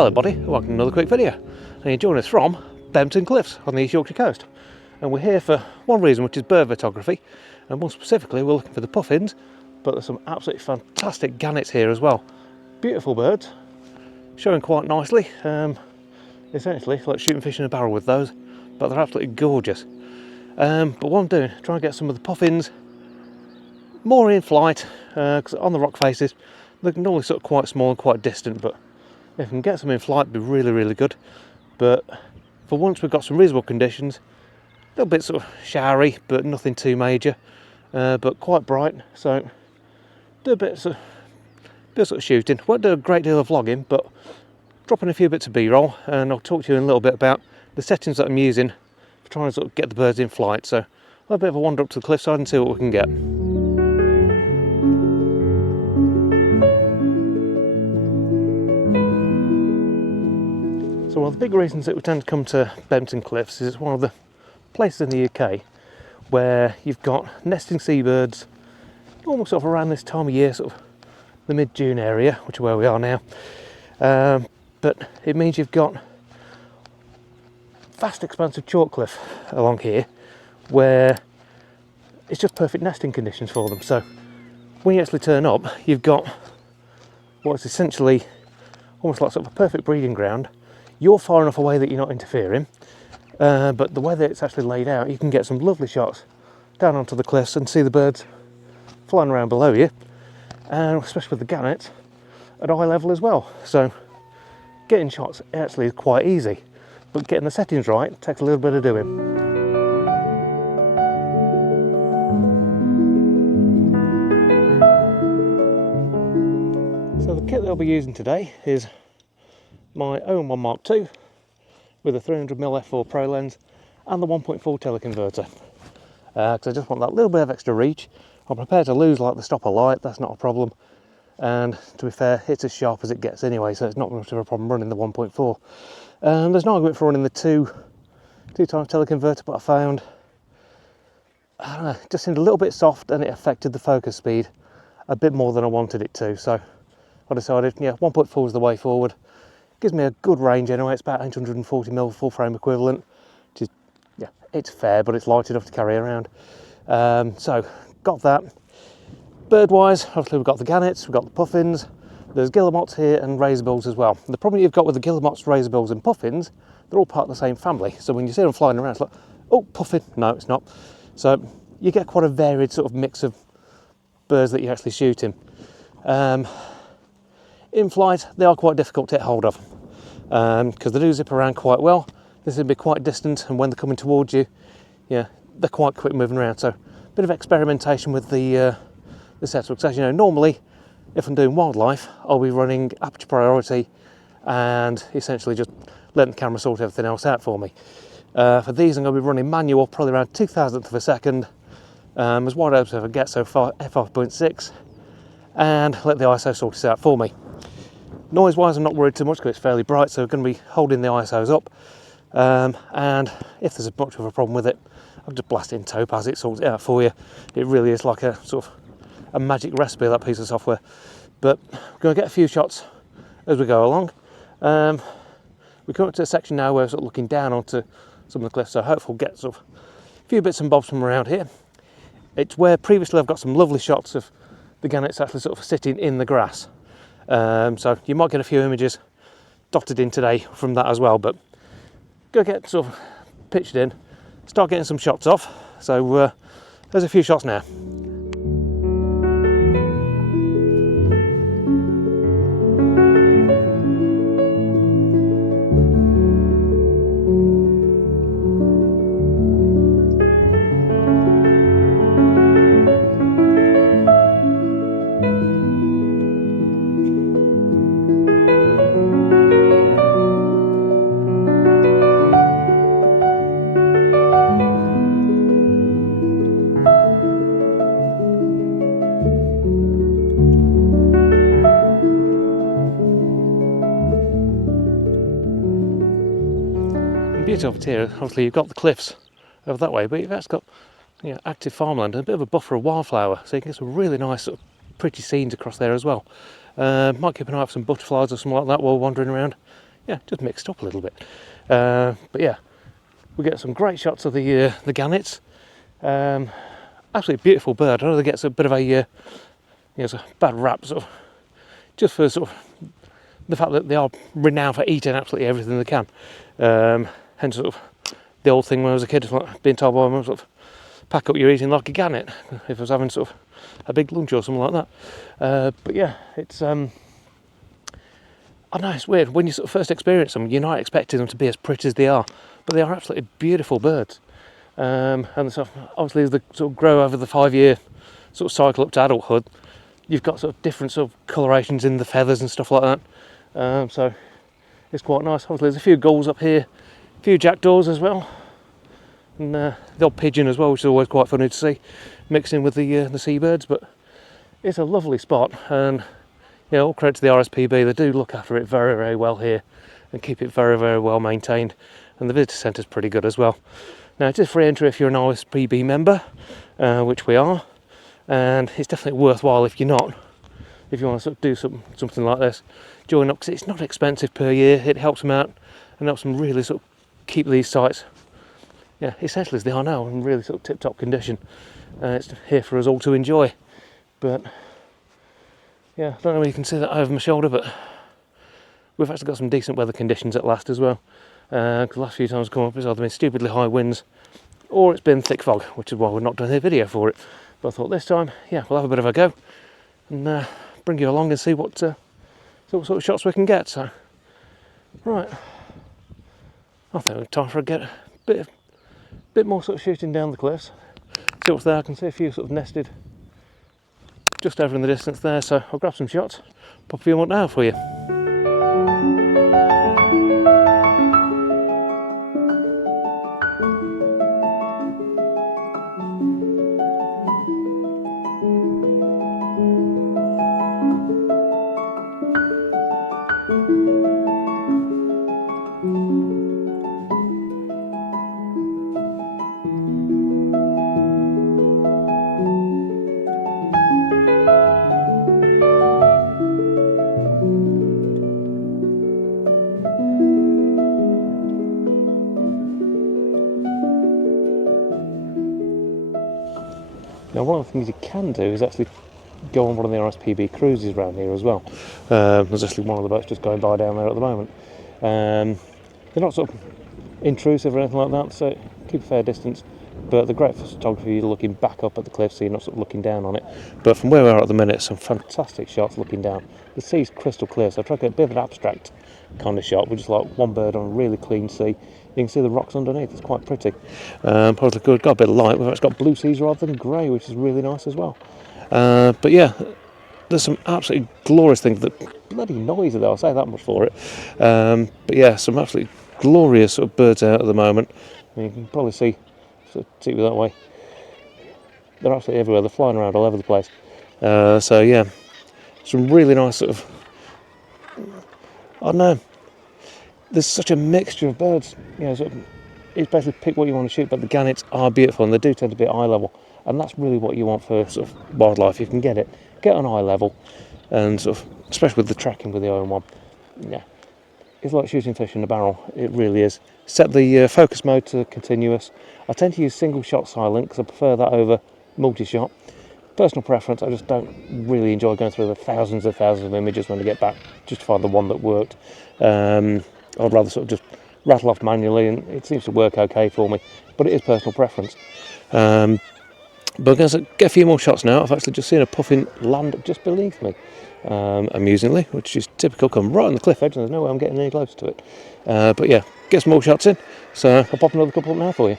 Hello everybody, welcome to another quick video. And you're joining us from Bempton Cliffs on the East Yorkshire coast. And we're here for one reason, which is bird photography. And more specifically, we're looking for the puffins, but there's some absolutely fantastic gannets here as well. Beautiful birds, showing quite nicely. Essentially, like shooting fish in a barrel with those, but they're absolutely gorgeous. But what I'm doing, trying to get some of the puffins more in flight, because on the rock faces, they're normally sort of quite small and quite distant, but if we can get some in flight, it'd be really, really good. But for once, we've got some reasonable conditions. A little bit sort of showery, but nothing too major. But quite bright, so do a bit of shooting. Won't do a great deal of vlogging, but dropping a few bits of B-roll, and I'll talk to you in a little bit about the settings that I'm using for trying to sort of get the birds in flight. So a little bit of a wander up to the cliffside and see what we can get. So one of the big reasons that we tend to come to Bempton Cliffs is it's one of the places in the UK where you've got nesting seabirds almost sort of around this time of year, sort of the mid-June area, which is where we are now. But it means you've got vast expanse of chalk cliff along here where it's just perfect nesting conditions for them. So when you actually turn up, you've got what's essentially almost like sort of a perfect breeding ground. You're far enough away that you're not interfering, but the way that it's actually laid out, you can get some lovely shots down onto the cliffs and see the birds flying around below you, and especially with the gannets at eye level as well. So getting shots actually is quite easy, but getting the settings right takes a little bit of doing. So the kit that I'll be using today is my OM-1 Mk2 with a 300mm f4 Pro lens and the 1.4 teleconverter, because I just want that little bit of extra reach. I'm prepared to lose like the stopper light, that's not a problem, and to be fair, it's as sharp as it gets anyway, so it's not much of a problem running the 1.4. There's no argument for running the two times teleconverter, but I found, I don't know, it just seemed a little bit soft and it affected the focus speed a bit more than I wanted it to. So I decided, yeah, 1.4 is the way forward. Gives me a good range anyway. It's about 840mm full frame equivalent, which is, yeah, it's fair, but it's light enough to carry around. So got that. Bird wise, obviously we've got the gannets, we've got the puffins, there's guillemots here and razorbills as well. The problem you've got with the guillemots, razorbills and puffins, they're all part of the same family. So when you see them flying around, it's like, oh, puffin, no it's not. So you get quite a varied sort of mix of birds that you're actually shooting. In flight, they are quite difficult to get hold of, because they do zip around quite well. This will be quite distant, and when they're coming towards you, yeah, they're quite quick moving around. So a bit of experimentation with the setup. Because as you know, normally if I'm doing wildlife, I'll be running aperture priority and essentially just letting the camera sort everything else out for me. For these, I'm going to be running manual, probably around 2,000th of a second, as wide open as I get, so far f5.6, and let the ISO sort this out for me. Noise wise, I'm not worried too much because it's fairly bright, so I'm going to be holding the ISOs up, and if there's much of a problem with it, I'll just blast it in Topaz, it sorts it out for you. It really is like a sort of a magic recipe, that piece of software. But we're going to get a few shots as we go along. We're coming up to a section now where we're sort of looking down onto some of the cliffs, so hopefully we'll get sort of a few bits and bobs from around here. It's where previously I've got some lovely shots of the gannets actually sort of sitting in the grass. So you might get a few images dotted in today from that as well, but go get sort of pitched in, start getting some shots off. So there's a few shots now. Beauty of it here, obviously you've got the cliffs over that way, but you've actually got, you know, active farmland and a bit of a buffer of wildflower, so you can get some really nice sort of pretty scenes across there as well. Might keep an eye out for some butterflies or something like that while wandering around. yeah, just mixed up a little bit. But yeah, we get some great shots of the Gannets. Absolutely beautiful bird. I know they get a bit of a it's a bad rap, sort of, just for sort of the fact that they are renowned for eating absolutely everything they can. Hence sort of the old thing when I was a kid, like being told by my mum, sort of pack up your eating like a gannet if I was having sort of a big lunch or something like that. But yeah, it's I know it's weird when you sort of first experience them. You're not expecting them to be as pretty as they are, but they are absolutely beautiful birds. And sort of, obviously, as they sort of grow over the 5-year sort of cycle up to adulthood, you've got sort of different sort of colorations in the feathers and stuff like that. So it's quite nice. Obviously, there's a few gulls up here, a few jackdaws as well, and the odd pigeon as well, which is always quite funny to see, mixed in with the seabirds. But it's a lovely spot, and yeah, all credit to the RSPB. They do look after it very, very well here and keep it very, very well maintained. And the visitor centre is pretty good as well. Now, it is free entry if you're an RSPB member, which we are, and it's definitely worthwhile if you're not. If you want to sort of do something like this, join up, because it's not expensive per year. It helps them out and helps them really sort of keep these sites, yeah, essentially as they are now, in really sort of tip-top condition. It's here for us all to enjoy. But yeah, I don't know whether you can see that over my shoulder, but we've actually got some decent weather conditions at last as well. Because the last few times I've come up, it's either been stupidly high winds or it's been thick fog, which is why we're not doing a video for it. But I thought this time, yeah, we'll have a bit of a go and bring you along and see what sort of shots we can get. So, right, I think it's time for a bit more sort of shooting down the cliffs. See what's there. I can see a few sort of nested just over in the distance there. So I'll grab some shots, pop a few more now for you. Now, one of the things you can do is actually go on one of the RSPB cruises around here as well. There's actually one of the boats just going by down there at the moment. They're not sort of intrusive or anything like that, so keep a fair distance. But they're great for photography. You're looking back up at the cliff, so you're not sort of looking down on it. But from where we are at the minute, some fantastic shots looking down. The sea's crystal clear, so I try to get a bit of an abstract kind of shot with just like one bird on a really clean sea. You can see the rocks underneath. It's quite pretty. Probably good. Got a bit of light. We've actually got blue seas rather than grey, which is really nice as well. But yeah, there's some absolutely glorious things. That bloody noisy though, I'll say that much for it. But yeah, some absolutely glorious sort of birds out at the moment. I mean, you can probably see it that way. They're absolutely everywhere. They're flying around all over the place. So yeah, some really nice sort of, I don't know, there's such a mixture of birds, you know, sort of, it's basically pick what you want to shoot, but the gannets are beautiful and they do tend to be at eye level, and that's really what you want for sort of wildlife. You can get on eye level, and sort of, especially with the tracking with the OM-1, yeah, it's like shooting fish in a barrel. It really is. Set the focus mode to continuous. I tend to use single shot silent because I prefer that over multi-shot. Personal preference, I just don't really enjoy going through the thousands of images when I get back just to find the one that worked. I'd rather sort of just rattle off manually, and it seems to work okay for me, but it is personal preference. But I'm going to get a few more shots now. I've actually just seen a puffin land just beneath me, amusingly, which is typical. Come right on the cliff edge and there's no way I'm getting any closer to it. But yeah, get some more shots in, so I'll pop another couple up now for you.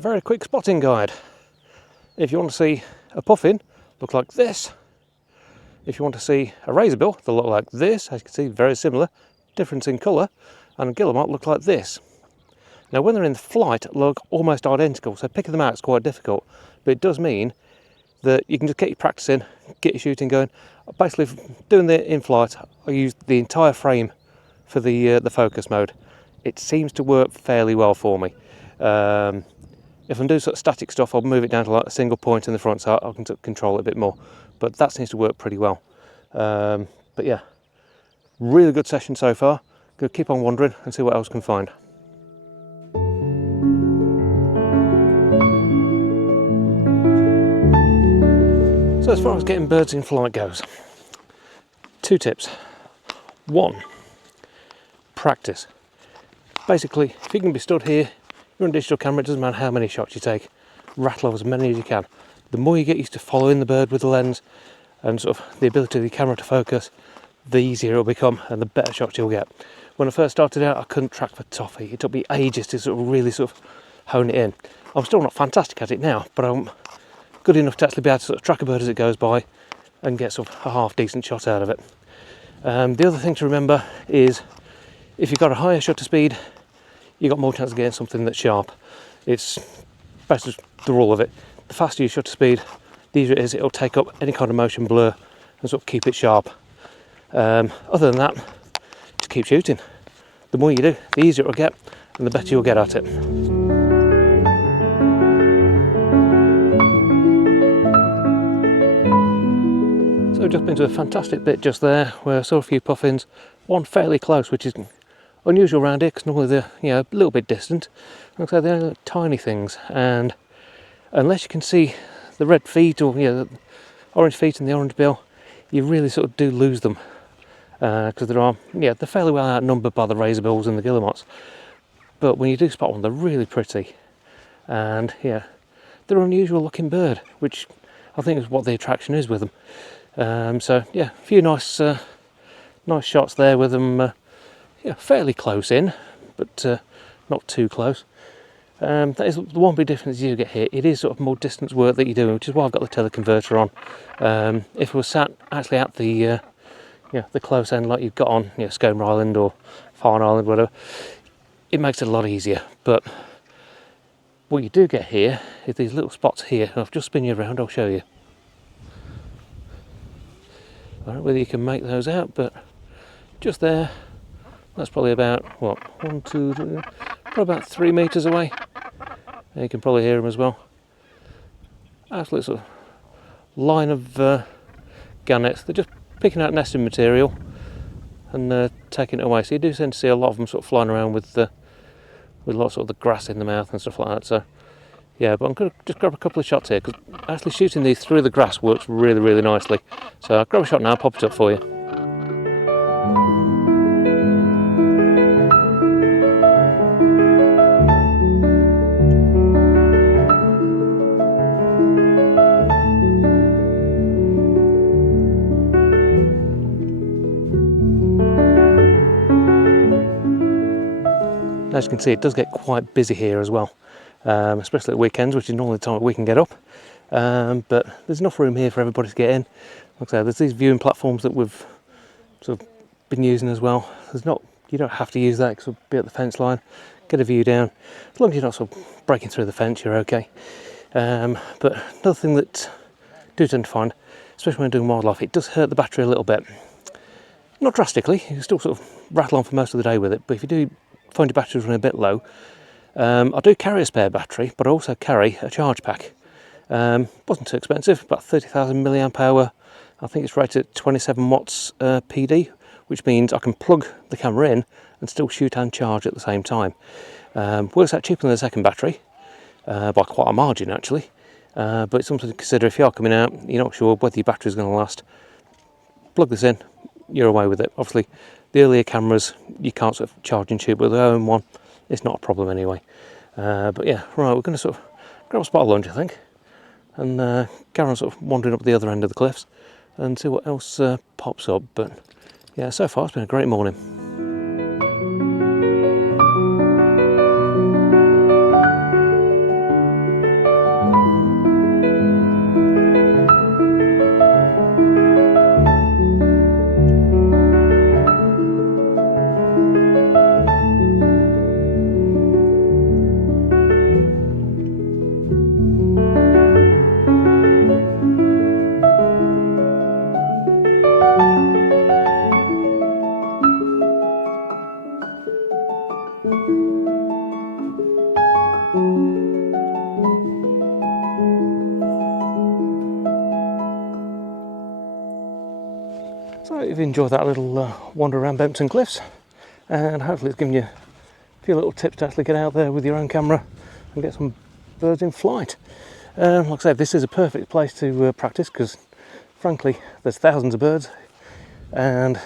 very quick spotting guide. If you want to see a puffin, look like this. If you want to see a razorbill, they'll look like this. As you can see, very similar, difference in colour, and a guillemot look like this. Now when they're in flight, look almost identical, so picking them out is quite difficult, but it does mean that you can just get your practice in, get your shooting going. Basically, doing the in flight, I use the entire frame for the focus mode. It seems to work fairly well for me. If I'm doing sort of static stuff, I'll move it down to like a single point in the front, so I can sort of control it a bit more. But that seems to work pretty well. But yeah, really good session so far. Gonna keep on wandering and see what else I can find. So as far as getting birds in flight goes, 2 tips. 1, practice. Basically, if you can be stood here, you're on a digital camera, it doesn't matter how many shots you take, rattle off as many as you can. The more you get used to following the bird with the lens and sort of the ability of the camera to focus, the easier it'll become and the better shots you'll get. When I first started out, I couldn't track for toffee. It took me ages to sort of really sort of hone it in. I'm still not fantastic at it now, but I'm good enough to actually be able to sort of track a bird as it goes by and get sort of a half decent shot out of it. The other thing to remember is if you've got a higher shutter speed, you've got more chance of getting something that's sharp. It's basically the rule of it. The faster your shutter speed, the easier it is, it'll take up any kind of motion blur and sort of keep it sharp. Other than that, just keep shooting. The more you do, the easier it'll get and the better you'll get at it. So we've just been to a fantastic bit just there where I saw a few puffins, one fairly close, which is unusual around here because normally they're a little bit distant. Like I say, they're only tiny things, and unless you can see the red feet or the orange feet and the orange bill, you really sort of do lose them because they're fairly well outnumbered by the razorbills and the guillemots. But when you do spot one, they're really pretty, and they're an unusual looking bird, which I think is what the attraction is with them. So yeah, a few nice shots there with them. Fairly close in, but not too close. That is the one big difference you get here. It is sort of more distance work that you're doing, which is why I've got the teleconverter on. If it was sat actually at the close end like you've got on Scomer Island or Farne Island, whatever, it makes it a lot easier. But what you do get here is these little spots here. I've just spin you around, I'll show you. I don't know whether you can make those out, but just there. That's probably about, what, 1, 2, 3, probably about 3 metres away. And you can probably hear them as well. Absolute sort of line of gannets. They're just picking out nesting material and taking it away. So you do tend to see a lot of them sort of flying around with lots of the grass in the mouth and stuff like that. So yeah, but I'm going to just grab a couple of shots here because actually shooting these through the grass works really, really nicely. So I'll grab a shot now, pop it up for you. As you can see, it does get quite busy here as well, especially at weekends, which is normally the time we can get up. But there's enough room here for everybody to get in. Like I say, there's these viewing platforms that we've sort of been using as well. You don't have to use that because we'll be at the fence line, get a view down. As long as you're not sort of breaking through the fence, you're okay. But another thing that I do tend to find, especially when doing wildlife, it does hurt the battery a little bit. Not drastically, you can still sort of rattle on for most of the day with it, but if you do find your batteries running a bit low, I do carry a spare battery, but I also carry a charge pack. Wasn't too expensive, about 30,000 milliamp hour. I think it's rated at 27 watts PD, which means I can plug the camera in and still shoot and charge at the same time. Works out cheaper than the second battery, by quite a margin actually, but it's something to consider if you are coming out, you're not sure whether your battery is going to last. Plug this in, you're away with it. Obviously the earlier cameras you can't sort of charge and shoot, but the OM-1 it's not a problem anyway. But yeah, right, we're going to sort of grab a spot of lunch I think, and carry on sort of wandering up the other end of the cliffs and see what else pops up. But yeah, so far it's been a great morning. So if you enjoyed that little wander around Bempton Cliffs, and hopefully it's given you a few little tips to actually get out there with your own camera and get some birds in flight. Like I said, this is a perfect place to practice because frankly there's thousands of birds, and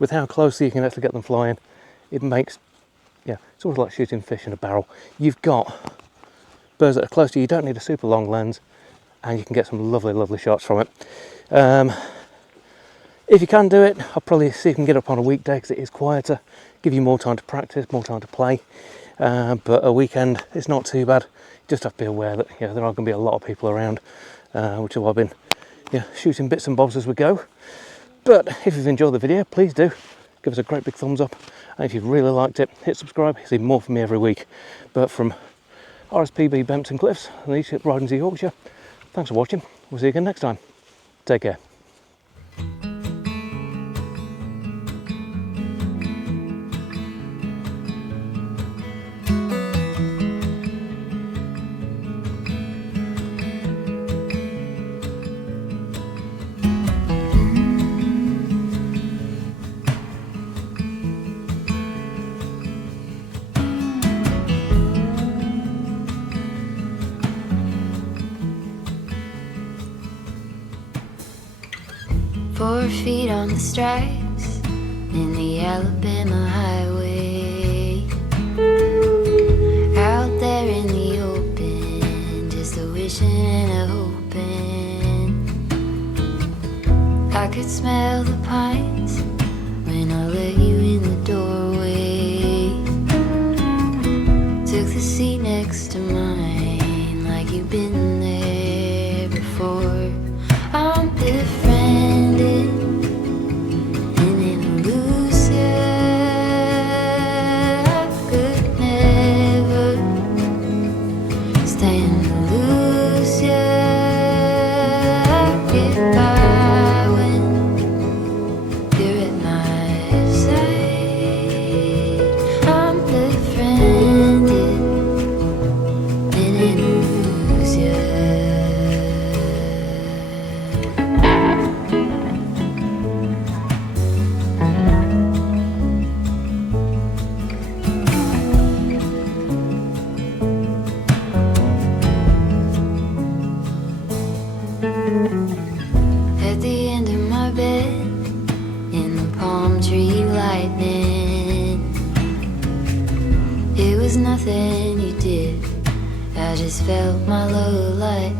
with how closely you can actually get them flying, it makes, yeah, it's almost like shooting fish in a barrel. You've got birds that are close to you, you don't need a super long lens, and you can get some lovely shots from it. If you can do it, I'll probably see if you can get up on a weekday because it is quieter, give you more time to practice, more time to play. But a weekend is not too bad. You just have to be aware that there are going to be a lot of people around, which is why I've been shooting bits and bobs as we go. But if you've enjoyed the video, please do give us a great big thumbs up, and if you've really liked it, hit subscribe. You see more from me every week. But from RSPB Bempton Cliffs and East Riding to Yorkshire, thanks for watching. We'll see you again next time. Take care. Four feet on the stripes in the Alabama highway, out there in the open, just a wishing and a hoping. I could smell the pines when I let you in the doorway. Took the seat next to mine like you've been there before. I'm befriended and then lose ya. I could never stand to lose ya. I get by when you're at my side. I'm befriended and then lose ya. At the end of my bed, in the palm tree lightning, it was nothing you did, I just felt my low light.